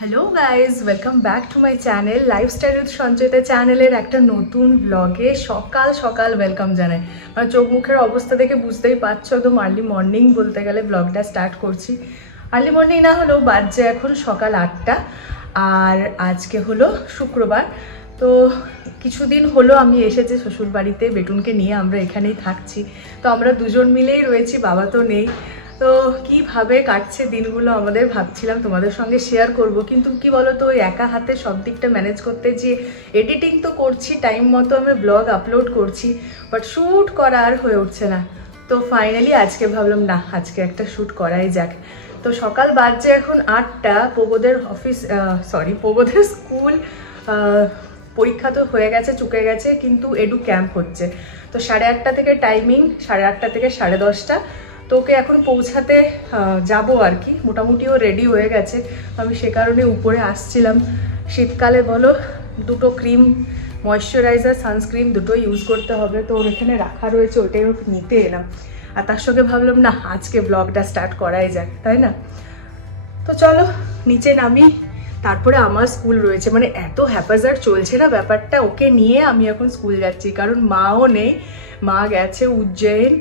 Hello guys, welcome back to my channel lifestyle with Sanchayita চ্যানেলের একটা নতুন ব্লগে সকাল সকাল ওয়েলকাম জানাই। মানে চোখ মুখের অবস্থা দেখে বুঝতেই পারছো, একদম আর্লি মর্নিং বলতে গেলে ব্লগটা স্টার্ট করছি। আর্লি মর্নিং না হলেও বাজছে এখন সকাল 8টা। আর আজকে হলো শুক্রবার। তো কিছুদিন হলো আমি এসেছি শ্বশুর বাড়িতে, বেটুনকে নিয়ে আমরা এখানেই থাকছি। তো আমরা দুজন মিলেই রয়েছি, বাবা তো নেই। তো কীভাবে কাটছে দিনগুলো আমাদের ভাবছিলাম তোমাদের সঙ্গে শেয়ার করব, কিন্তু কি বলো তো, একা হাতে সব দিকটা ম্যানেজ করতে যে এডিটিং তো করছি টাইম মতো, আমি ব্লগ আপলোড করছি, বাট শ্যুট করা আর হয়ে উঠছে না। তো ফাইনালি আজকে ভাবলাম না, আজকে একটা শ্যুট করাই যাক। তো সকাল বাজছে এখন 8টা। পোগোদের পোগোদের স্কুল পরীক্ষা তো হয়ে গেছে, চুকে গেছে, কিন্তু এডু ক্যাম্প হচ্ছে। তো 8:30 থেকে টাইমিং, 8:30 থেকে 10:30। তো ওকে এখন পৌঁছাতে যাব আর কি। মোটামুটিও রেডি হয়ে গেছে। আমি সে কারণে উপরে আসছিলাম। শীতকালে বলো, দুটো ক্রিম, ময়শ্চারাইজার, সানস্ক্রিন দুটো ইউজ করতে হবে। তো ওর এখানে রাখা রয়েছে, ওইটাই ওকে নিতে এলাম। আর তার সঙ্গে ভাবলাম না, আজকে ব্লগটা স্টার্ট করাই যাক, তাই না? তো চলো নিচে নামি। তারপরে আমার স্কুল রয়েছে, মানে এত হ্যাপাজার চলছে না ব্যাপারটা। ওকে নিয়ে আমি এখন স্কুল যাচ্ছি, কারণ মাও নেই। মা গেছে উজ্জয়ন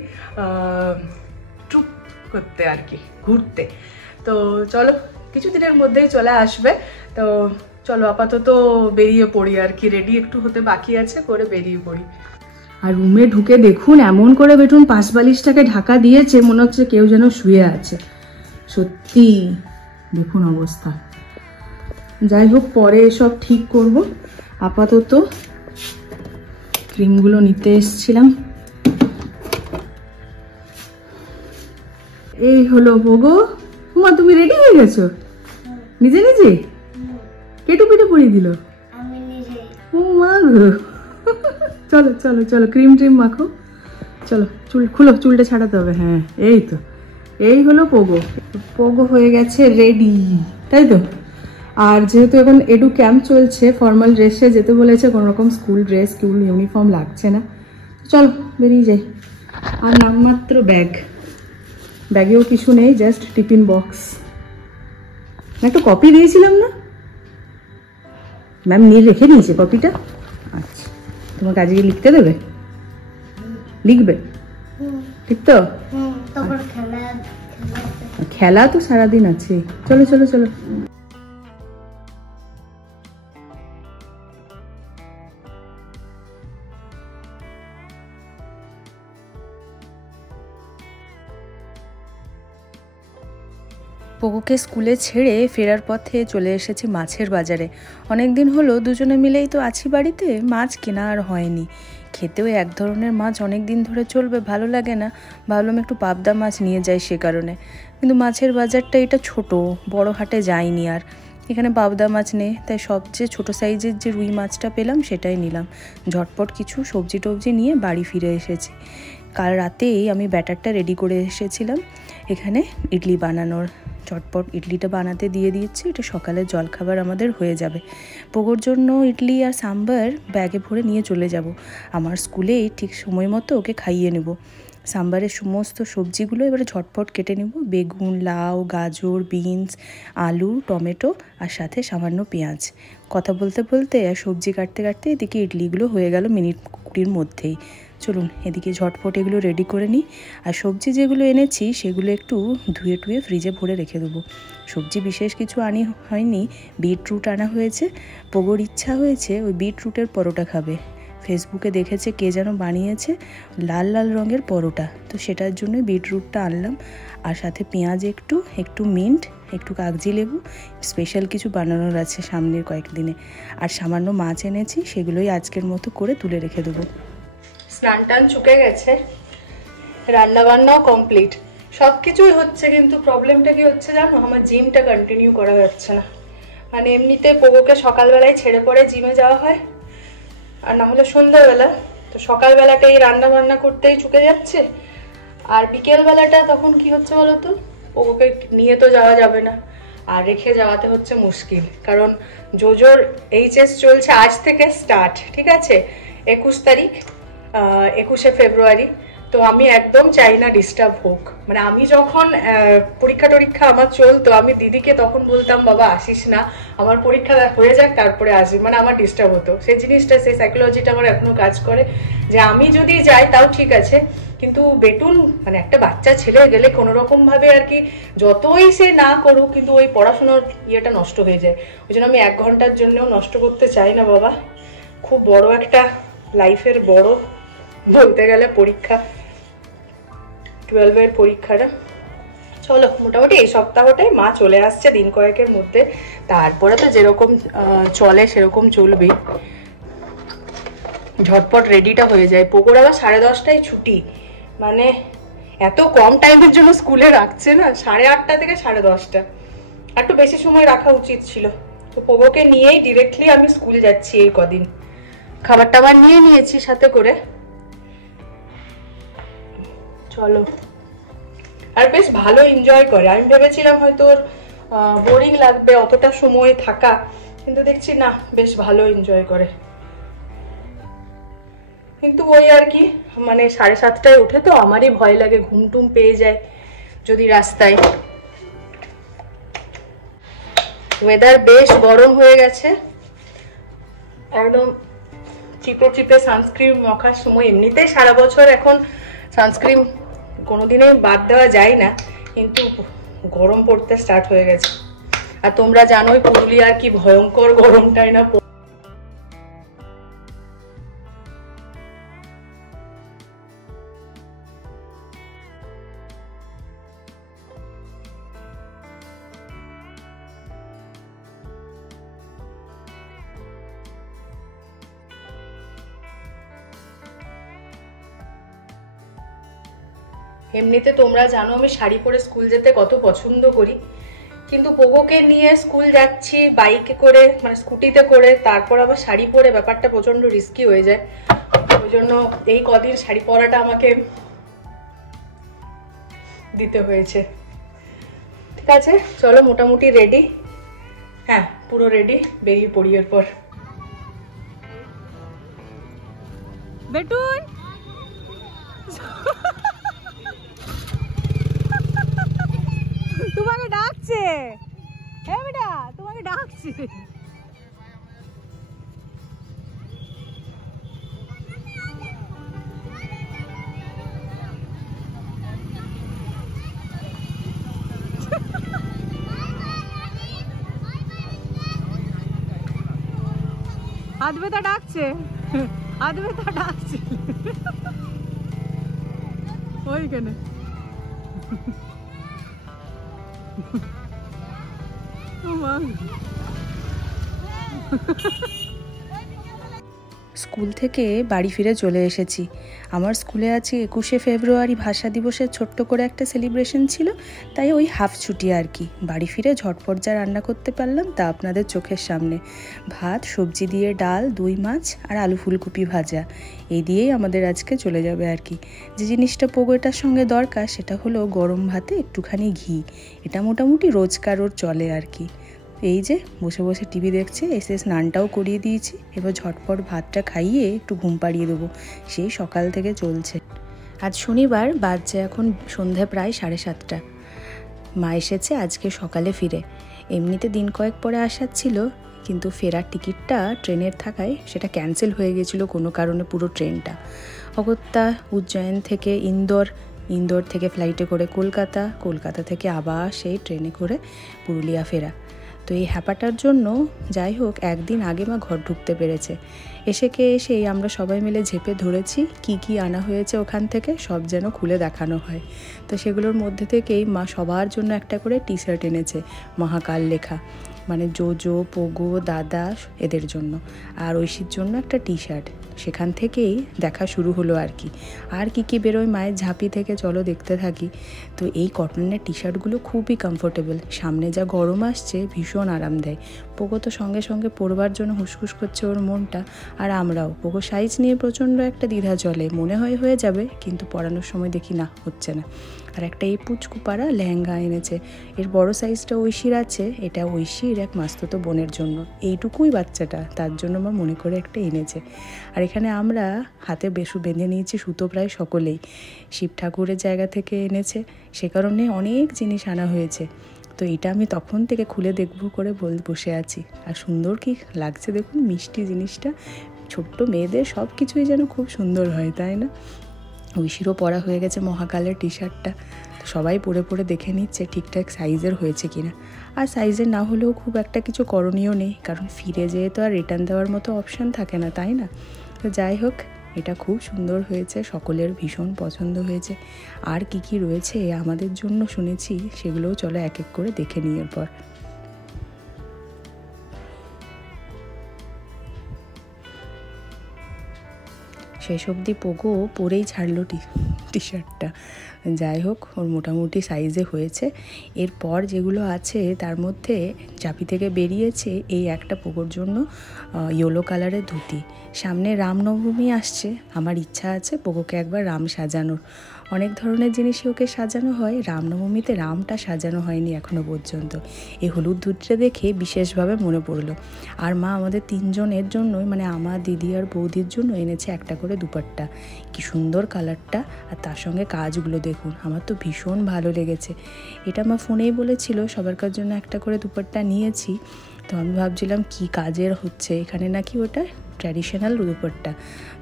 ট্যুর করতে আর কি, ঘুরতে। তো চলো, কিছুদিনের মধ্যেই চলে আসবে। তো চলো আপাতত বেরিয়ে পড়ি আর কি, রেডি একটু হতে বাকি আছে, করে বেরিয়ে পড়ি। আর রুমে ঢুকে দেখুন এমন করে বেটুন পাশ বালিশটাকে ঢাকা দিয়েছে, মনে হচ্ছে কেউ যেন শুয়ে আছে। সত্যি দেখুন অবস্থা। যাই হোক, পরে এসব ঠিক করব। আপাতত ক্রিমগুলো নিতে এসছিলাম। এই হলো ভোগো। মা, তুমি রেডি হয়ে গেছো নিজে নিজে? কেটু পিঠে পরিয়ে দিল? ও মা গো। চলো চলো চলো, ক্রিম ট্রিম মাখো। চলো চুল খুলো, চুলটা ছাড়াতে হবে। হ্যাঁ এই তো, এই হলো পোগো। পোগো হয়ে গেছে রেডি, তাই তো? আর যেহেতু এখন এডু ক্যাম্প চলছে, ফর্মাল ড্রেসে যেতে বলেছে, কোনোরকম স্কুল ড্রেস, স্কুল ইউনিফর্ম লাগছে না। চলো বেরিয়ে যাই। আর নামমাত্র ব্যাগ, ব্যাগেও কিছু নেই, জাস্ট টিফিন বক্স। একটা কপি দিয়েছিলাম না, ম্যাম নিয়ে রেখে দিয়েছে কপিটা। আচ্ছা, তোমাকে আজকে লিখতে দেবে? লিখবে? ঠিক তো? খেলা তো সারাদিন আছে। চলো চলো চলো। পোগোকে স্কুলে ছেড়ে ফেরার পথে চলে এসেছি মাছের বাজারে। অনেক দিন হলো দুজনে মিলেই তো আছি বাড়িতে, মাছ কেনা আর হয়নি। খেতেও এক ধরনের মাছ অনেক দিন ধরে চলবে, ভালো লাগে না। ভাবলাম একটু পাবদা মাছ নিয়ে যাই সে কারণে। কিন্তু মাছের বাজারটা এটা ছোট, বড় হাটে যাইনি আর। এখানে পাবদা মাছ নেই, তাই সবচেয়ে ছোট সাইজের যে রুই মাছটা পেলাম সেটাই নিলাম। ঝটপট কিছু সবজি টবজি নিয়ে বাড়ি ফিরে এসেছি। কাল রাতেই আমি ব্যাটারটা রেডি করে এসেছিলাম এখানে ইডলি বানানোর। চটপট ইডলিটা বানাতে দিয়ে দিচ্ছি, এটা সকালের জলখাবার আমাদের হয়ে যাবে। পোগোর জন্য ইডলি আর সাম্বার ব্যাগে ভরে নিয়ে চলে যাব। আমার স্কুলেই ঠিক সময় মতো ওকে খাইয়ে নেব। সাম্বারের সমস্ত সবজিগুলো এবারে ঝটপট কেটে নেব। বেগুন, লাউ, গাজর, বিনস, আলু, টমেটো আর সাথে সামান্য পেঁয়াজ। কথা বলতে বলতে আর সবজি কাটতে কাটতে এদিকে ইডলিগুলো হয়ে গেল মিনিট 20-র মধ্যেই। চলুন এদিকে ঝটপট এগুলো রেডি করে নিই। আর সবজি যেগুলো এনেছি সেগুলো একটু ধুয়ে টুয়ে ফ্রিজে ভরে রেখে দেবো। সবজি বিশেষ কিছু হয়নি, বিটরুট আনা হয়েছে। পোগোর ইচ্ছা হয়েছে ওই বিটরুটের পরোটা খাবে। ফেসবুকে দেখেছে কে যেন বানিয়েছে লাল লাল রঙের পরোটা, তো সেটার জন্যই বিটরুটটা আনলাম। আর সাথে পেঁয়াজ একটু মিন্ট, একটু কাগজি লেবু, স্পেশাল কিছু বানানোর আছে সামনের কয়েকদিনে। আর সামান্য মাছ এনেছি, সেগুলোই আজকের মতো করে তুলে রেখে দেবো। স্নান টান চুকে গেছে, রান্না বান্নাও কমপ্লিট, সব কিছুই হচ্ছে, কিন্তু প্রবলেমটা কি হচ্ছে জানো? আমার জিমটা কন্টিনিউ করা যাচ্ছে না। মানে এমনিতে পোগোকে সকালবেলায় ছেড়ে পরে জিমে যাওয়া হয়, আর না হলে সন্ধ্যাবেলা। তো সকালবেলাটা এই রান্না বান্না করতেই চুকে যাচ্ছে। আর বিকেলবেলাটা তখন কি হচ্ছে বলো তো, পোগোকে নিয়ে তো যাওয়া যাবে না, আর রেখে যাওয়াতে হচ্ছে মুশকিল। কারণ জোজোর এইচএস চলছে আজ থেকে স্টার্ট, ঠিক আছে? 21 তারিখ, 21শে ফেব্রুয়ারি। তো আমি একদম চাই না ডিস্টার্ব হোক। মানে আমি যখন পরীক্ষা টরীক্ষা আমার চলতো, আমি দিদিকে তখন বলতাম বাবা আসিস না, আমার পরীক্ষা হয়ে যাক তারপরে আসবি, মানে আমার ডিস্টার্ব হতো। সেই জিনিসটা, সেই সাইকোলজিটা আমার এখনো কাজ করে যে আমি যদি যাই তাও ঠিক আছে, কিন্তু বেটুল মানে একটা বাচ্চা ছেলে গেলে কোনো রকম ভাবে আর কি যতই সে না করুক, কিন্তু ওই পড়াশোনার ইয়েটা নষ্ট হয়ে যায়। ওই জন্য আমি 1 ঘন্টার জন্যও নষ্ট করতে চাই না বাবা। খুব বড় একটা লাইফের বড় বলতে গেলে পরীক্ষা, 12-এর পরীক্ষাটা। চলো মোটামুটি এই সপ্তাহটাই মা চলে আসছে দিন কয়েকের মধ্যে, তারপরে তো যেরকম চলে সেরকম চলবেই। ঝটপট রেডিটা হয়ে যায়। পোকোর আবার 10:30টায় ছুটি, মানে এত কম টাইমের জন্য স্কুলে রাখছে না, 8:30 থেকে 10:30, একটু বেশি সময় রাখা উচিত ছিল। তো পোকোকে নিয়েই ডিরেক্টলি আমি স্কুল যাচ্ছি এই কদিন। খাবার টাবার নিয়ে নিয়েছি সাথে করে। চলো, আর বেশ ভালো এনজয় করে। আমি ভেবেছিলাম হয়তো ওর বোরিং লাগবে অতটা সময় থাকা, কিন্তু দেখছি না, বেশ ভালো এনজয় করে। কিন্তু ওই আর কি, মানে 7:30টায় উঠে তো আমারই ভয় লাগে, ঘুম টুম পেয়ে যায় যদি রাস্তায়। ওয়েদার বেশ গরম হয়ে গেছে, একদম চিপে চিপে সানস্ক্রিন মাখার সময়। এমনিতেই সারা বছর এখন সানস্ক্রিন কোনোদিনই বাদ দেওয়া যায় না, কিন্তু গরম পড়তে স্টার্ট হয়ে গেছে। আর তোমরা জানোই পুরুলিয়ার কি ভয়ঙ্কর গরমটাই না। এমনিতে তোমরা জানো আমি শাড়ি পরে স্কুল যেতে কত পছন্দ করি, কিন্তু পোগোকে নিয়ে স্কুল যাচ্ছি বাইকে করে, মানে স্কুটিতে করে, তারপর আবার শাড়ি পরে, ব্যাপারটা প্রচন্ড রিস্কি হয়ে যায়। ওই জন্য এই কদিন শাড়ি পরাটা আমাকে দিতে হয়েছে। ঠিক আছে, চলো মোটামুটি রেডি। হ্যাঁ, পুরো রেডি, বেরিয়ে পড়ি এরপর। বেটুন তোমাকে ডাকছে, হ্যাঁ বেটা তোমাকে ডাকছে। আদবেতা ডাকছে, আদবেতা ডাকছে ওইখানে। স্কুল থেকে বাড়ি ফিরে চলে এসেছি। আমার স্কুলে আছে 21শে ফেব্রুয়ারি ভাষা দিবসের ছোট্ট করে একটা সেলিব্রেশন ছিল, তাই ওই হাফ ছুটি আর কি। বাড়ি ফিরে ঝটপট যা রান্না করতে পারলাম তা আপনাদের চোখের সামনে। ভাত, সবজি দিয়ে ডাল, দই মাছ আর আলু ফুলকপি ভাজা, এই দিয়েই আমাদের আজকে চলে যাবে আর কি। যে জিনিসটা পোগোটার সঙ্গে দরকার সেটা হলো গরম ভাতে একটুখানি ঘি। এটা মোটামুটি রোজকারোর চলে আর কি। এই যে বসে বসে টিভি দেখছে, এসে স্নানটাও করিয়ে দিয়েছি। এবার ঝটপট ভাতটা খাইয়ে একটু ঘুম পাড়িয়ে দেবো, সেই সকাল থেকে চলছে। আজ শনিবার, বাজছে এখন সন্ধে প্রায় 7:30। মা এসেছে আজকে সকালে ফিরে। এমনিতে দিন কয়েক পরে আসার ছিল, কিন্তু ফেরার টিকিটটা ট্রেনের থাকায় সেটা ক্যান্সেল হয়ে গেছিলো কোনো কারণে পুরো ট্রেনটা। অগত্যা উজ্জয়ন থেকে ইন্দোর থেকে ফ্লাইটে করে কলকাতা, কলকাতা থেকে আবার সেই ট্রেনে করে পুরুলিয়া ফেরা। তো এই হ্যাপাটার জন্য যাই হোক একদিন আগে মা ঘর ঢুকতে পেরেছে। এসেই আমরা সবাই মিলে ঝেপে ধরেছি কি কি আনা হয়েছে ওখান থেকে, সব যেন খুলে দেখানো হয়। তো সেগুলোর মধ্যে থেকেই মা সবার জন্য একটা করে টি শার্ট এনেছে, মহাকাল লেখা, মানে জো, পোগো, দাদা এদের জন্য, আর ঐশীর জন্য একটা টি শার্ট। সেখান থেকেই দেখা শুরু হলো আর কি। আর কি বেরোয় মায়ের ঝাঁপি থেকে, চলো দেখতে থাকি। তো এই কটনের টি শার্টগুলো খুবই কমফোর্টেবল, সামনে যা গরম আসছে ভীষণ আরাম দেয়। পোগো তো সঙ্গে সঙ্গে পরবার জন্য হুসহুস করছে ওর মনটা, আর আমরাও। পোগো সাইজ নিয়ে প্রচণ্ড একটা দ্বিধা চলে, মনে হয় হয়ে যাবে, কিন্তু পরানোর সময় দেখি না, হচ্ছে না। আর একটা এই পুচকু পাড়া লেহেঙ্গা এনেছে। এর বড় সাইজটা ঐশীর আছে, এটা ঐশীর এক মাস্তুতো বোনের জন্য। এইটুকুই বাচ্চাটা, তার জন্য মা মনে করে একটা এনেছে। আর এখানে আমরা হাতে বেশু বেঁধে নিয়েছি সুতো প্রায় সকলেই, শিব ঠাকুরের জায়গা থেকে এনেছে, সে কারণে অনেক জিনিস আনা হয়েছে। তো এটা আমি তখন থেকে খুলে দেখব করে বসে আছি। আর সুন্দর কি লাগছে দেখুন, মিষ্টি জিনিসটা। ছোট্ট মেয়েদের সব কিছুই যেন খুব সুন্দর হয়, তাই না? ঐশীরও পরা হয়ে গেছে মহাকালের টি শার্টটা, তো সবাই পরে পরে দেখে নিচ্ছে ঠিকঠাক সাইজের হয়েছে কিনা। আর সাইজের না হলেও খুব একটা কিছু করণীয় নেই, কারণ ফিরে যেয়ে তো আর রিটার্ন দেওয়ার মতো অপশান থাকে না, তাই না? তো যাই হোক, এটা খুব সুন্দর হয়েছে, সকলের ভীষণ পছন্দ হয়েছে। আর কি কি রয়েছে আমাদের জন্য শুনেছি, সেগুলোও চলো এক এক করে দেখে নিই এরপর। শেষ অবধি পোগো পরেই ছাড়লো টি শার্টটা। যাই হোক, ওর মোটামুটি সাইজে হয়েছে। এরপর যেগুলো আছে তার মধ্যে চাপি থেকে বেরিয়েছে এই একটা পোগোর জন্য ইয়েলো কালারের ধুতি। সামনে রামনবমী আসছে, আমার ইচ্ছা আছে পোগোকে একবার রাম সাজানোর। অনেক ধরনের জিনিসই ওকে সাজানো হয়, রামনবমীতে রামটা সাজানো হয়নি এখনও পর্যন্ত। এই হলুদ ধুতিটা দেখে বিশেষভাবে মনে পড়লো। আর মা আমাদের তিনজনের জন্যই, মানে আমার দিদি আর বৌদির জন্য এনেছে একটা করে দুপাট্টা। কি সুন্দর কালারটা, আর তার সঙ্গে কাজগুলো দেখুন, আমার তো ভীষণ ভালো লেগেছে। এটা মা ফোনেই বলেছিল সবারকার জন্য একটা করে দুপাট্টা নিয়েছি। তো আমি ভাবছিলাম কি কাজের হচ্ছে এখানে, নাকি ওটা ট্র্যাডিশনাল দুপাট্টা।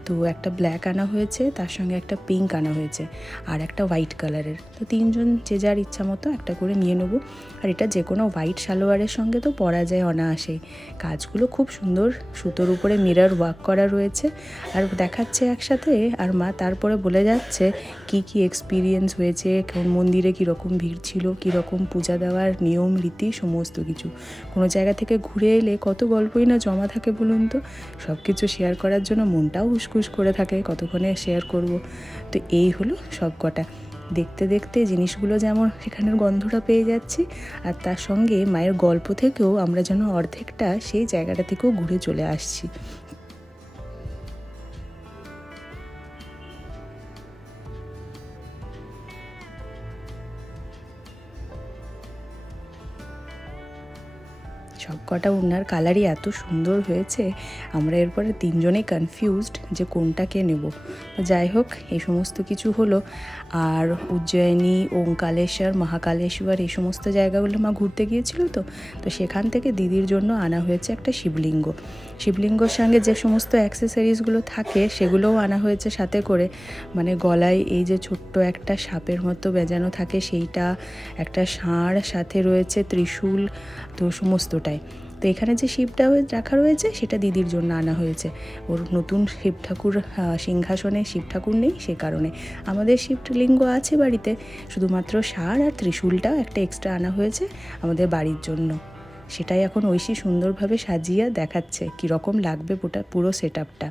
তো একটা ব্ল্যাক আনা হয়েছে, তার সঙ্গে একটা পিঙ্ক আনা হয়েছে, আর একটা হোয়াইট কালারের। তো তিনজন যে যার ইচ্ছা মতো একটা করে নিয়ে নেবো। আর এটা যে কোনো হোয়াইট সালোয়ারের সঙ্গে তো পরা যায় অনায়াসেই। কাজগুলো খুব সুন্দর, সুতোর উপরে মিরর ওয়ার্ক করা রয়েছে আর দেখাচ্ছে একসাথে। আর মা তারপরে বলে যাচ্ছে কি কি এক্সপিরিয়েন্স হয়েছে, কোন মন্দিরে কীরকম ভিড় ছিল, কীরকম পূজা দেওয়ার নিয়ম রীতি, সমস্ত কিছু। কোনো জায়গা থেকে ঘুরে এলে কত গল্পই না জমা থাকে বলুন তো। সব কিছু শেয়ার করার জন্য মনটাও হুসখুস করে থাকে, কতক্ষণে শেয়ার করব। তো এই হলো সব কটা। দেখতে দেখতে জিনিসগুলো যেমন সেখানের গন্ধটা পেয়ে যাচ্ছি, আর তার সঙ্গে মায়ের গল্প থেকেও আমরা যেন অর্ধেকটা সেই জায়গাটা থেকেও ঘুরে চলে আসছি। সব কটা ওড়নার কালারই এত সুন্দর হয়েছে, আমরা এরপরে তিনজনেই কনফিউজড যে কোনটাকে নেব। যাই হোক, এই সমস্ত কিছু হলো। আর উজ্জয়িনী, ওমকালেশ্বর, মহাকালেশ্বর, এই সমস্ত জায়গাগুলো মা ঘুরতে গিয়েছিল। তো সেখান থেকে দিদির জন্য আনা হয়েছে একটা শিবলিঙ্গ। শিবলিঙ্গর সঙ্গে যে সমস্ত অ্যাক্সেসরিজগুলো থাকে সেগুলোও আনা হয়েছে সাথে করে। মানে গলায় এই যে ছোট্ট একটা সাপের মতো বেজানো থাকে সেইটা, একটা ষাঁড়, সাথে রয়েছে ত্রিশূল, তো সমস্তটাই। তো এখানে যে শিবটা রাখা রয়েছে সেটা দিদির জন্য আনা হয়েছে। ওর নতুন শিব ঠাকুর সিংহাসনে শিব ঠাকুর নেই, সে কারণে। আমাদের শিবলিঙ্গ আছে বাড়িতে, শুধুমাত্র ষাঁড় আর ত্রিশূলটা একটা এক্সট্রা আনা হয়েছে আমাদের বাড়ির জন্য। সেটাই এখন ঐশী সুন্দরভাবে সাজিয়ে দেখাচ্ছে কীরকম লাগবে পুরো সেট আপটা।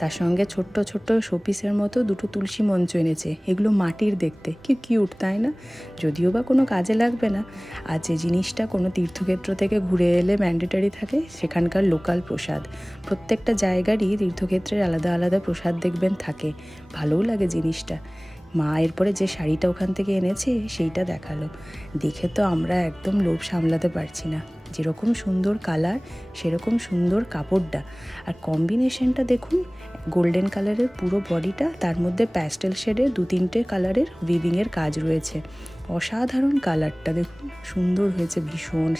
তার সঙ্গে ছোট্ট ছোট্ট শোপিসের মতো দুটো তুলসী মঞ্চ এনেছে। এগুলো মাটির, দেখতে কি কিউট, তাই না? যদিও বা কোনো কাজে লাগবে না। আর যে জিনিসটা কোনো তীর্থক্ষেত্র থেকে ঘুরে এলে ম্যান্ডেটারি থাকে, সেখানকার লোকাল প্রসাদ। প্রত্যেকটা জায়গারই তীর্থক্ষেত্রের আলাদা আলাদা প্রসাদ দেখবেন থাকে, ভালোও লাগে জিনিসটা। মা এরপরে যে শাড়িটা ওখান থেকে এনেছে সেইটা দেখালো। দেখে তো আমরা একদম লোভ সামলাতে পারছি না। যেরকম সুন্দর কালার সেরকম সুন্দর কাপড়টা, আর কম্বিনেশনটা দেখুন, গোল্ডেন কালারের পুরো বডিটা, তার মধ্যে প্যাস্টেল শেডের 2-3টে কালারের উইভিংয়ের কাজ রয়েছে। অসাধারণ কালারটা দেখুন, সুন্দর হয়েছে ভীষণ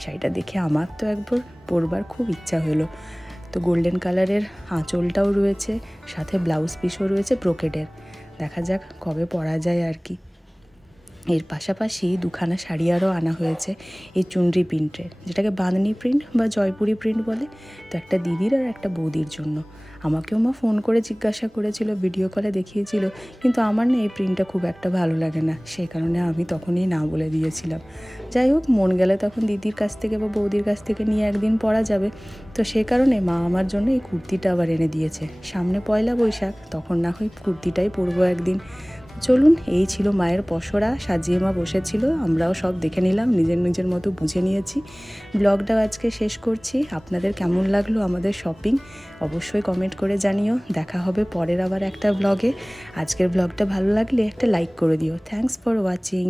শাড়িটা দেখে আমার তো একবার পরবার খুব ইচ্ছা হলো। তো গোল্ডেন কালারের আঁচলটাও রয়েছে, সাথে ব্লাউজ পিসও রয়েছে ব্রোকেডের। দেখা যাক কবে পরা যায় আর কি। এর পাশাপাশি দুখানা শাড়ি আরও আনা হয়েছে এই চুনরি প্রিন্টের, যেটাকে বাঁধনি প্রিন্ট বা জয়পুরি প্রিন্ট বলে। তো একটা দিদির আর একটা বৌদির জন্য। আমাকেও মা ফোন করে জিজ্ঞাসা করেছিল, ভিডিও কলে দেখিয়েছিল, কিন্তু আমার না এই প্রিন্টটা খুব একটা ভালো লাগে না, সেই কারণে আমি তখনই না বলে দিয়েছিলাম। যাই হোক, মন গেলে তখন দিদির কাছ থেকে বা বৌদির কাছ থেকে নিয়ে একদিন পরা যাবে। তো সেই কারণে মা আমার জন্য এই কুর্তিটা আবার এনে দিয়েছে। সামনে পয়লা বৈশাখ, তখন না হয় কুর্তিটাই পরবো একদিন। চলুন, এই ছিল মায়ের পসরা, সাজিয়ে মা বসেছিল, আমরাও সব দেখে নিলাম, নিজের নিজের মতো বুঝে নিয়েছি। ব্লগটাও আজকে শেষ করছি। আপনাদের কেমন লাগলো আমাদের শপিং অবশ্যই কমেন্ট করে জানিও। দেখা হবে পরের আবার একটা ব্লগে। আজকের ব্লগটা ভালো লাগলে একটা লাইক করে দিও। Thanks for watching.